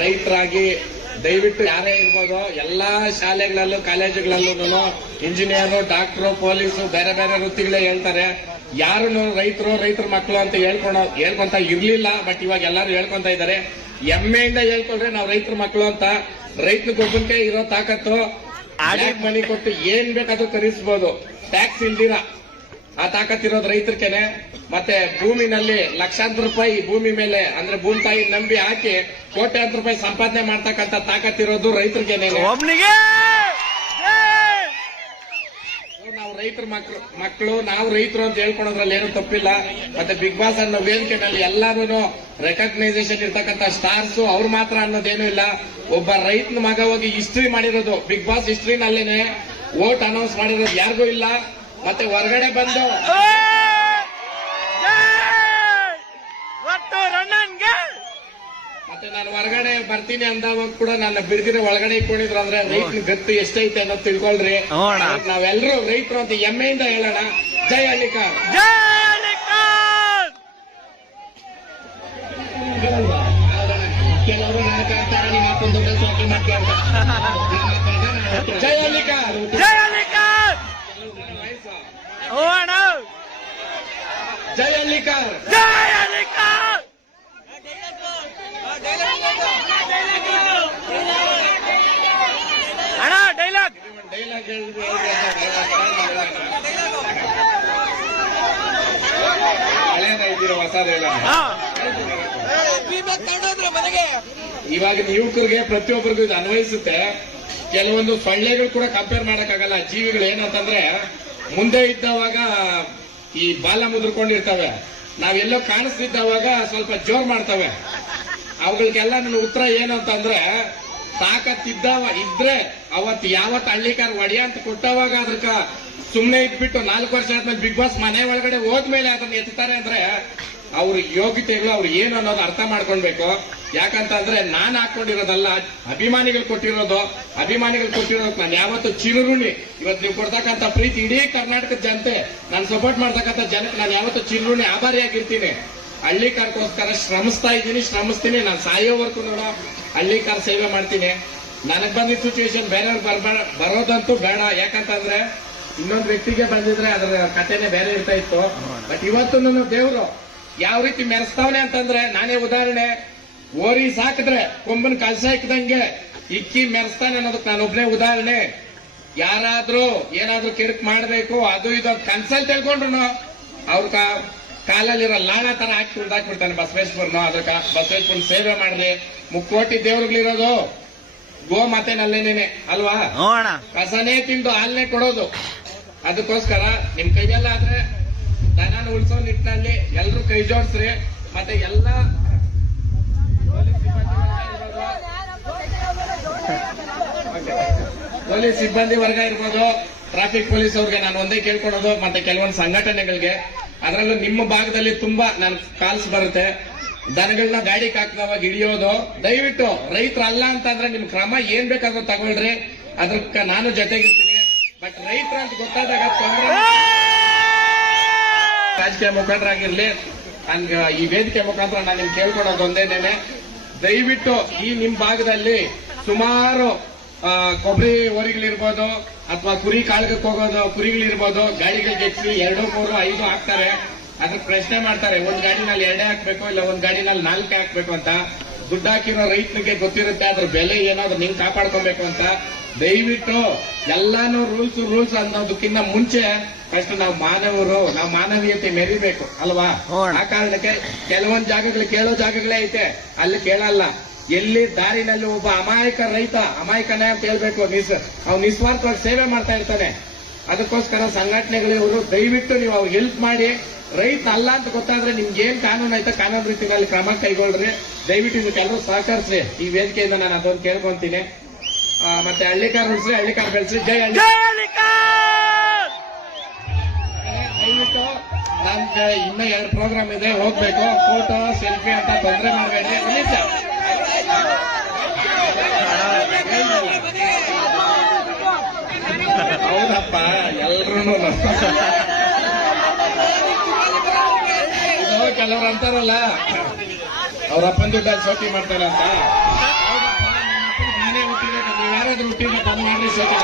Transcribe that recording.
ರೈತರಾಗಿ ದಯವಿಟ್ಟು ಯಾರೇ ಇರ್ಬೋದು ಎಲ್ಲಾ ಶಾಲೆಗಳಲ್ಲೂ ಕಾಲೇಜುಗಳಲ್ಲೂ ಇಂಜಿನಿಯರು ಡಾಕ್ಟ್ರು ಪೊಲೀಸು ಬೇರೆ ಬೇರೆ ವೃತ್ತಿಗಳೇ ಹೇಳ್ತಾರೆ. ಯಾರು ರೈತರು ರೈತರ ಮಕ್ಕಳು ಅಂತ ಹೇಳ್ಕೊಳೋ ಹೇಳ್ಕೊಂತ ಇರ್ಲಿಲ್ಲ ಬಟ್ ಇವಾಗ ಎಲ್ಲರೂ ಹೇಳ್ಕೊಂತ ಇದ್ದಾರೆ. ಹೆಮ್ಮೆಯಿಂದ ಹೇಳ್ಕೊಂಡ್ರೆ ನಾವು ರೈತರ ಮಕ್ಕಳು ಅಂತ. ರೈತನ ಗೊಬ್ಬರಕ್ಕೆ ಇರೋ ತಾಕತ್ತು ಆಡಿ ಮನಿ ಕೊಟ್ಟು ಏನ್ ಬೇಕಾದ್ರೂ ಖರೀದಿಸಬಹುದು ಟ್ಯಾಕ್ಸ್ ಇಲ್ದಿರ. ಆ ತಾಕತ್ತಿರೋದು ರೈತರಿಗೆನೆ ಮತ್ತೆ ಭೂಮಿನಲ್ಲಿ ಲಕ್ಷಾಂತರ ರೂಪಾಯಿ ಭೂಮಿ ಮೇಲೆ ಅಂದ್ರೆ ಭೂಮಿ ತಾಯಿ ನಂಬಿ ಹಾಕಿ ಕೋಟ್ಯಾಂತರ ರೂಪಾಯಿ ಸಂಪಾದನೆ ಮಾಡ್ತಕ್ಕಂಥ ತಾಕತ್ತಿರೋದು ರೈತರಿಗೆ ಒಬ್ನಿಗೆ! ನಾವು ರೈತರ ಮಕ್ಕಳು ಮಕ್ಕಳು ನಾವು ರೈತರು ಅಂತ ಹೇಳ್ಕೊಳೋದ್ರಲ್ಲಿ ಏನು ತಪ್ಪಿಲ್ಲ. ಮತ್ತೆ ಬಿಗ್ ಬಾಸ್ ಅನ್ನೋ ವೇದಿಕೆನಲ್ಲಿ ಎಲ್ಲಾರು ರೆಕಗ್ನೈಸೇಷನ್ ಇರ್ತಕ್ಕಂಥ ಸ್ಟಾರ್ಸ್ ಅವ್ರು ಮಾತ್ರ ಅನ್ನೋದೇನು ಇಲ್ಲ. ಒಬ್ಬ ರೈತನ ಮಗ ಹೋಗಿ ಹಿಸ್ಟ್ರಿ ಮಾಡಿರೋದು ಬಿಗ್ ಬಾಸ್ ಹಿಸ್ಟ್ರಿನಲ್ಲೇನೆ ವೋಟ್ ಅನೌನ್ಸ್ ಮಾಡಿರೋದು ಯಾರಿಗೂ ಇಲ್ಲ. ಮತ್ತೆ ಹೊರಗಡೆ ಬಂದು ಮತ್ತೆ ನಾನು ಹೊರಗಡೆ ಬರ್ತೀನಿ ಅಂದಾಗ ಕೂಡ ನನ್ನ ಬಿಡ್ದಿರ ಒಳಗಡೆ ಇಟ್ಕೊಂಡಿದ್ರು ಅಂದ್ರೆ ರೈತನ ಗತ್ತು ಎಷ್ಟೈತೆ ಅನ್ನೋದು ತಿಳ್ಕೊಳ್ರಿ. ನಾವೆಲ್ಲರೂ ರೈತರು ಅಂತ ಹೆಮ್ಮೆಯಿಂದ ಹೇಳೋಣ. ಜೈ ಹಳ್ಳಿಕಾರ್! ಕೆಲವರು ನಾನು ಕಾಡ್ತಾರೆ ನೀನು ಹಾಕೊಂಡು ದುಡ್ಡು ಸಾಕಿ ಮಾಡ್ತೀಯ ಅಂತ. ಜೈ ಹಳ್ಳಿಕಾರ್. ಜೈ ಅಣ್ಣ ಜೈ ಹಳ್ಳಿಕಾರ್. ಜೈ ಇವಾಗಿನ ಯುವಕರಿಗೆ ಪ್ರತಿಯೊಬ್ಬರಿಗೂ ಇದು ಅನ್ವಯಿಸುತ್ತೆ. ಕೆಲವೊಂದು ಸೊಳ್ಳೆಗಳು ಕೂಡ ಕಂಪೇರ್ ಮಾಡಕ್ಕಾಗಲ್ಲ. ಜೀವಿಗಳು ಏನಂತಂದ್ರೆ ಮುಂದೆ ಇದ್ದವಾಗ ಈ ಬಾಲ ಮುದ್ರಕೊಂಡಿರ್ತವೆ. ನಾವೆಲ್ಲೋ ಕಾಣಿಸ್ತಿದ್ದವಾಗ ಸ್ವಲ್ಪ ಜೋರ್ ಮಾಡ್ತವೆ. ಅವುಗಳಿಗೆಲ್ಲ ನನ್ನ ಉತ್ತರ ಏನು ಅಂತಂದ್ರೆ ತಾಕತ್ತಿದ್ದವ ಇದ್ರೆ ಅವತ್ ಯಾವತ್ ಹಳ್ಳಿಕಾರ ಒಡೆಯ ಅಂತ ಕೊಟ್ಟವಾಗ ಅದಕ್ಕ ಸುಮ್ನೆ ಇದ್ಬಿಟ್ಟು ನಾಲ್ಕು ವರ್ಷ ಆದ್ಮೇಲೆ ಬಿಗ್ ಬಾಸ್ ಮನೆ ಒಳಗಡೆ ಹೋದ್ಮೇಲೆ ಅದನ್ನ ಎತ್ತಾರೆ ಅಂದ್ರೆ ಅವ್ರ ಯೋಗ್ಯತೆಗಳು ಅವ್ರು ಏನು ಅನ್ನೋದು ಅರ್ಥ ಮಾಡ್ಕೊಳ್ಬೇಕು. ಯಾಕಂತಂದ್ರೆ ನಾನು ಹಾಕೊಂಡಿರೋದಲ್ಲ, ಅಭಿಮಾನಿಗಳು ಕೊಟ್ಟಿರೋದು ಅಭಿಮಾನಿಗಳು ಕೊಟ್ಟಿರೋದು ನಾನು ಯಾವತ್ತು ಚಿರುರುಣಿ ಇವತ್ತು ನೀವು ಕೊಡ್ತಕ್ಕಂಥ ಪ್ರೀತಿ ಇಡೀ ಕರ್ನಾಟಕದ ಜನತೆ, ನಾನು ಸಪೋರ್ಟ್ ಮಾಡ್ತಕ್ಕಂಥ ಜನಕ್ಕೆ ನಾನು ಯಾವತ್ತು ಚಿರುರುಣಿ ಆಭಾರಿಯಾಗಿರ್ತೀನಿ. ಹಳ್ಳಿಕಾರ್ಗೋಸ್ಕರ ಶ್ರಮಿಸ್ತಾ ಇದ್ದೀನಿ, ಶ್ರಮಿಸ್ತೀನಿ. ನಾನು ಸಾಯೋವರೆಗೂ ನೋಡೋ, ಹಳ್ಳಿಕಾರ ಸೇವೆ ಮಾಡ್ತೀನಿ. ನನಗ್ ಬಂದಿದ್ದ ಸಿಚುವೇಶನ್ ಬೇರೆಯವ್ರು ಬರ್ಬೇಡ ಬರೋದಂತೂ ಬೇಡ. ಯಾಕಂತಂದ್ರೆ ಇನ್ನೊಂದು ವ್ಯಕ್ತಿಗೆ ಬಂದಿದ್ರೆ ಅದ್ರ ಕಥೆನೆ ಬೇರೆ ಇರ್ತಾ ಇತ್ತು. ಬಟ್ ಇವತ್ತು ನನ್ನ ದೇವ್ರು ಯಾವ ರೀತಿ ಮೆರೆಸ್ತಾವನೆ ಅಂತಂದ್ರೆ ನಾನೇ ಉದಾಹರಣೆ ಓರಿ ಸಾಕಿದ್ರೆ ಕೊಂಬನ್ ಕಲಸ ಹಾಕಿದಂಗೆ ಇಕ್ಕಿ ಮೆರೆಸ್ತಾನೆ ಅನ್ನೋದಕ್ಕೆ ನಾನೊಬ್ನೇ ಉದಾಹರಣೆ. ಯಾರಾದ್ರೂ ಏನಾದ್ರೂ ಕಿರಿಕ್ ಮಾಡಬೇಕು ಅದು ಇದು ಕನ್ಸಲ್ ತಿಳ್ಕೊಂಡ್ರು ಅವ್ರ ಕಾಲಲ್ಲಿರೋ ಲಾಣ ತರ ಹಾಕಿ ಹಾಕ್ಬಿಡ್ತಾನೆ ಬಸವೇಶ್ವರನು. ಅದ್ರ ಬಸವೇಶ್ವರನ ಸೇವೆ ಮಾಡ್ಲಿ. ಮುಕ್ಕೋಟಿ ದೇವ್ರುಗಳಿರೋದು. ಗೋ ಮಾತೇನಲ್ಲೇನೇನೆ ಅಲ್ವಾ? ಕಸನೇ ತಿಂದು ಹಾಲ್ನೇ ಕೊಡೋದು. ಅದಕ್ಕೋಸ್ಕರ ನಿಮ್ ಕೈಯಲ್ಲ ಆದ್ರೆ ದನನ ಉಳಿಸೋ ನಿಟ್ಟಿನಲ್ಲಿ ಎಲ್ರು ಕೈ ಜೋಡಿಸ್ರಿ, ಮತ್ತೆ ಎಲ್ಲ ಪೊಲೀಸ್ ಸಿಬ್ಬಂದಿ ವರ್ಗ ಇರ್ಬೋದು, ಟ್ರಾಫಿಕ್ ಪೊಲೀಸ್ ಅವ್ರಿಗೆ ನಾನು ಒಂದೇ ಕೇಳ್ಕೊಡೋದು ಮತ್ತೆ ಕೆಲವೊಂದು ಸಂಘಟನೆಗಳಿಗೆ. ಅದರಲ್ಲೂ ನಿಮ್ಮ ಭಾಗದಲ್ಲಿ ತುಂಬಾ ನಾನು ಕಾಲ್ಸ್ ಬರುತ್ತೆ. ದನಗಳನ್ನ ಗಾಡಿಗೆ ಹಾಕಿದವಾಗ ಹಿಡಿಯೋದು. ದಯವಿಟ್ಟು ರೈತರು ಅಲ್ಲ ಅಂತಂದ್ರೆ ನಿಮ್ ಕ್ರಮ ಏನ್ ಬೇಕಾದ್ರೂ ತಗೊಳ್ರಿ. ಅದಕ್ಕೆ ನಾನು ಜೊತೆಗಿರ್ತೀನಿ. ಬಟ್ ರೈತರು ಅಂತ ಗೊತ್ತಾದಾಗ ತೊಂದ್ರೆ ರಾಜಕೀಯ ಮುಖಂಡರಾಗಿರ್ಲಿ ನನ್ಗೆ ಈ ವೇದಿಕೆ ಮುಖಾಂತರ ನಾನು ನಿಮ್ಗೆ ಕೇಳ್ಕೊಡೋದು ಒಂದೇನೇನೆ. ದಯವಿಟ್ಟು ಈ ನಿಮ್ ಭಾಗದಲ್ಲಿ ಸುಮಾರು ಕೊಬ್ಬರಿ ಹೊರಿಗಳಿರ್ಬೋದು ಅಥವಾ ಕುರಿ ಕಾಳಗಕ್ಕೆ ಹೋಗೋದು, ಕುರಿಗಳಿರ್ಬೋದು, ಗಾಡಿಗಳು ಗೆಚ್ಚಿ ಎರಡು, ಮೂರು, ಐದು ಹಾಕ್ತಾರೆ. ಅದಕ್ಕೆ ಪ್ರಶ್ನೆ ಮಾಡ್ತಾರೆ, ಒಂದ್ ಗಾಡಿನಲ್ಲಿ ಎರಡೇ ಹಾಕ್ಬೇಕು ಇಲ್ಲ ಒಂದ್ ಗಾಡಿನಲ್ಲಿ ನಾಲ್ಕೇ ಹಾಕ್ಬೇಕು ಅಂತ. ದುಡ್ಡು ಹಾಕಿರೋ ರೈತನಿಗೆ ಗೊತ್ತಿರುತ್ತೆ ಅದ್ರ ಬೆಲೆ ಏನಾದ್ರು ನಿಂಗೆ ಕಾಪಾಡ್ಕೊಬೇಕು ಅಂತ. ದಯವಿಟ್ಟು ಎಲ್ಲಾನು ರೂಲ್ಸ್ ರೂಲ್ಸ್ ಅನ್ನೋದಕ್ಕಿಂತ ಮುಂಚೆ ಫಸ್ಟ್ ನಾವು ಮಾನವರು ನಾವು ಮಾನವೀಯತೆ ಮೆರಿಬೇಕು ಅಲ್ವಾ? ಆ ಕಾರಣಕ್ಕೆ ಕೆಲವೊಂದು ಜಾಗಗಳು ಕೇಳೋ ಜಾಗಗಳೇ ಐತೆ ಅಲ್ಲಿ ಕೇಳಲ್ಲ. ಎಲ್ಲಿ ದಾರಿನಲ್ಲಿ ಒಬ್ಬ ಅಮಾಯಕ ರೈತ ಅಮಾಯಕನೇ ಅಂತ ಹೇಳ್ಬೇಕು ನಿಸ್ ಅವ್ ನಿಸ್ವಾರ್ಥವಾಗಿ ಸೇವೆ ಮಾಡ್ತಾ ಇರ್ತಾನೆ. ಅದಕ್ಕೋಸ್ಕರ ಸಂಘಟನೆಗಳಿವರು ದಯವಿಟ್ಟು ನೀವು ಅವ್ರಿಗೆ ಹೆಲ್ಪ್ ಮಾಡಿ ರೈತ ಅಲ್ಲ ಅಂತ ಗೊತ್ತಾದ್ರೆ ನಿಮ್ಗೆ ಏನ್ ಕಾನೂನು ಐತೆ ಕಾನೂನು ರೀತಿಯಲ್ಲಿ ಕ್ರಮ ಕೈಗೊಳ್ಳ್ರಿ ದಯವಿಟ್ಟು ಇದಕ್ಕೆಲ್ಲರೂ ಸಹಕರಿಸ್ರಿ. ಈ ವೇದಿಕೆಯಿಂದ ನಾನು ಅದೊಂದು ಕೇಳ್ಕೊಂತೀನಿ. ಮತ್ತೆ ಹಳ್ಳಿಕಾರ್ ಉಳಿಸ್ರಿ ಹಳ್ಳಿಕಾರ್ ಬೆಳೆಸ್ರಿ. ಜೈ ಹಳ್ಳಿ! ದಯವಿಟ್ಟು ನಮ್ಗೆ ಇನ್ನ ಎರಡು ಪ್ರೋಗ್ರಾಮ್ ಇದೆ ಹೋಗ್ಬೇಕು. ಫೋಟೋ ಸೆಲ್ಫಿ ಅಂತ ತೊಂದರೆ ಮಾಡಬೇಡಿ. ಹೌದಪ್ಪ ಎಲ್ರು ಕೆಲವ್ರು ಅಂತಾರಲ್ಲ. ಅವ್ರ ಅಪ್ಪನ ದುಡ್ಡಲ್ಲಿ ಸೋಟಿ ಮಾಡ್ತಾರೆ ಅಂತ ನಾನೇ ಹುಟ್ಟಿರ್ಬೇಕು ಯಾರಾದ್ರೂ ಹುಟ್ಟಿರ್ಬೇಕು ಅದು ಮಾಡ್ರಿ ಸೋಟಿ